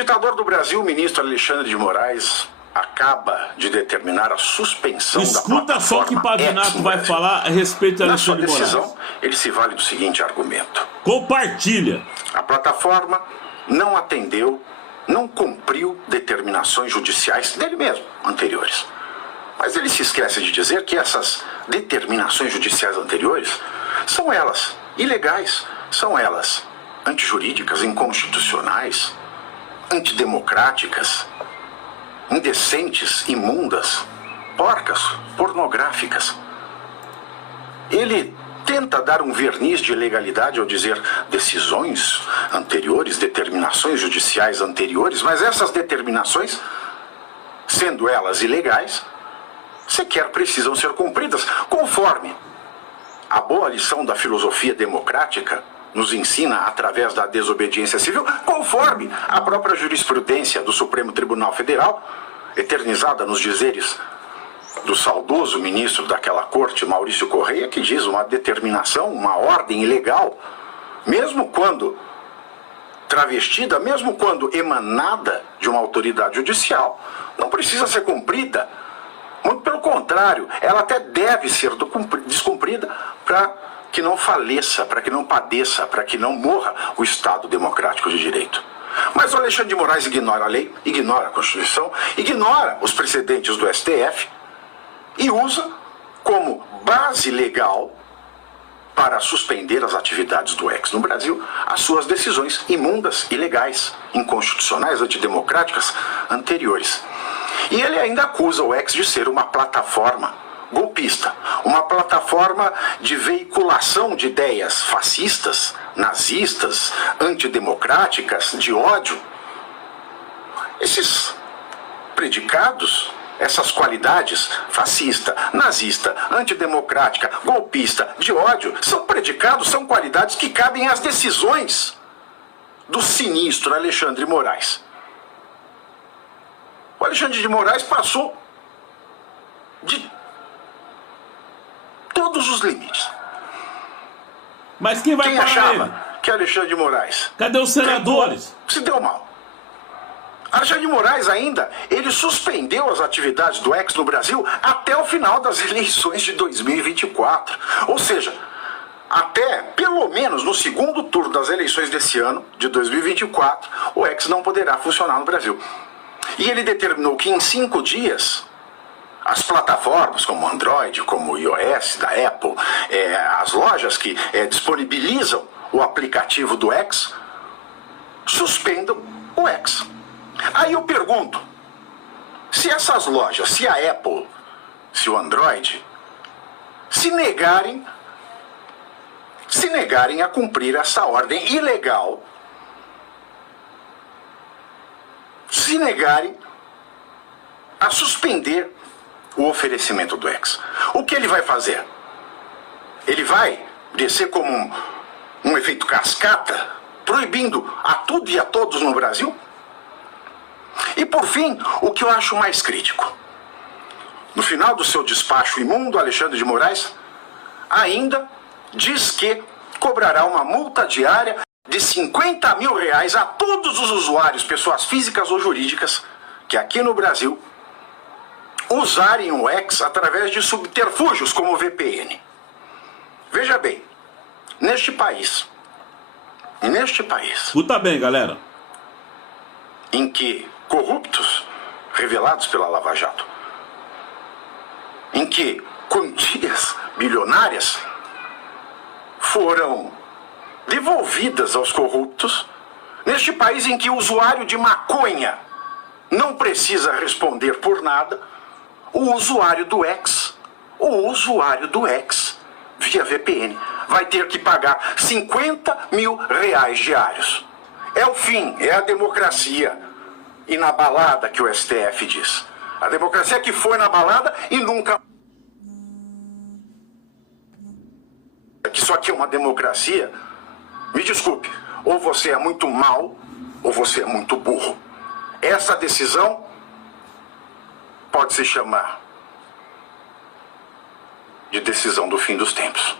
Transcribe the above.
ditador do Brasil, o ministro Alexandre de Moraes, acaba de determinar a suspensão da plataforma. Escuta só o que Pavinato vai falar a respeito de Alexandre de Moraes. Na sua decisão, ele se vale do seguinte argumento. Compartilha. A plataforma não atendeu, não cumpriu determinações judiciais dele mesmo, anteriores. Mas ele se esquece de dizer que essas determinações judiciais anteriores são elas ilegais, são elas antijurídicas, inconstitucionais, antidemocráticas, indecentes, imundas, porcas, pornográficas. Ele tenta dar um verniz de legalidade ao dizer decisões anteriores, determinações judiciais anteriores, mas essas determinações, sendo elas ilegais, sequer precisam ser cumpridas, conforme a boa lição da filosofia democrática nos ensina através da desobediência civil, conforme a própria jurisprudência do Supremo Tribunal Federal, eternizada nos dizeres do saudoso ministro daquela corte, Maurício Correia, que diz uma determinação, uma ordem ilegal, mesmo quando travestida, mesmo quando emanada de uma autoridade judicial, não precisa ser cumprida. Muito pelo contrário, ela até deve ser descumprida para que não faleça, para que não padeça, para que não morra o Estado democrático de direito. Mas o Alexandre de Moraes ignora a lei, ignora a Constituição, ignora os precedentes do STF e usa como base legal para suspender as atividades do X no Brasil as suas decisões imundas, ilegais, inconstitucionais, antidemocráticas anteriores. E ele ainda acusa o X de ser uma plataforma golpista, uma plataforma de veiculação de ideias fascistas, nazistas, antidemocráticas, de ódio. Esses predicados, essas qualidades, fascista, nazista, antidemocrática, golpista, de ódio, são predicados, são qualidades que cabem às decisões do sinistro Alexandre de Moraes. O Alexandre de Moraes passou de todos os limites. Mas quem vai parar achava ele? Que Alexandre de Moraes... Cadê os senadores? Se deu mal. Alexandre de Moraes ainda, ele suspendeu as atividades do X no Brasil até o final das eleições de 2024. Ou seja, até pelo menos no segundo turno das eleições desse ano, de 2024, o X não poderá funcionar no Brasil. E ele determinou que em 5 dias... as plataformas como Android, como iOS da Apple, as lojas que disponibilizam o aplicativo do X, suspendam o X. Aí eu pergunto, se essas lojas, se a Apple, se o Android, se negarem a cumprir essa ordem ilegal, se negarem a suspender o oferecimento do X, o que ele vai fazer? Ele vai descer como um efeito cascata, proibindo a tudo e a todos no Brasil? E por fim, o que eu acho mais crítico. No final do seu despacho imundo, Alexandre de Moraes ainda diz que cobrará uma multa diária de R$50 mil a todos os usuários, pessoas físicas ou jurídicas, que aqui no Brasil usarem o X através de subterfúgios como o VPN. Veja bem, neste país, escuta bem, galera, em que corruptos, revelados pela Lava Jato, em que quantias bilionárias foram devolvidas aos corruptos, neste país em que o usuário de maconha não precisa responder por nada, o usuário do X, via VPN, vai ter que pagar R$50 mil diários. É o fim, é a democracia inabalada que o STF diz. A democracia que foi na balada e nunca... Que isso aqui é uma democracia, me desculpe, ou você é muito mau, ou você é muito burro. Essa decisão pode se chamar de decisão do fim dos tempos.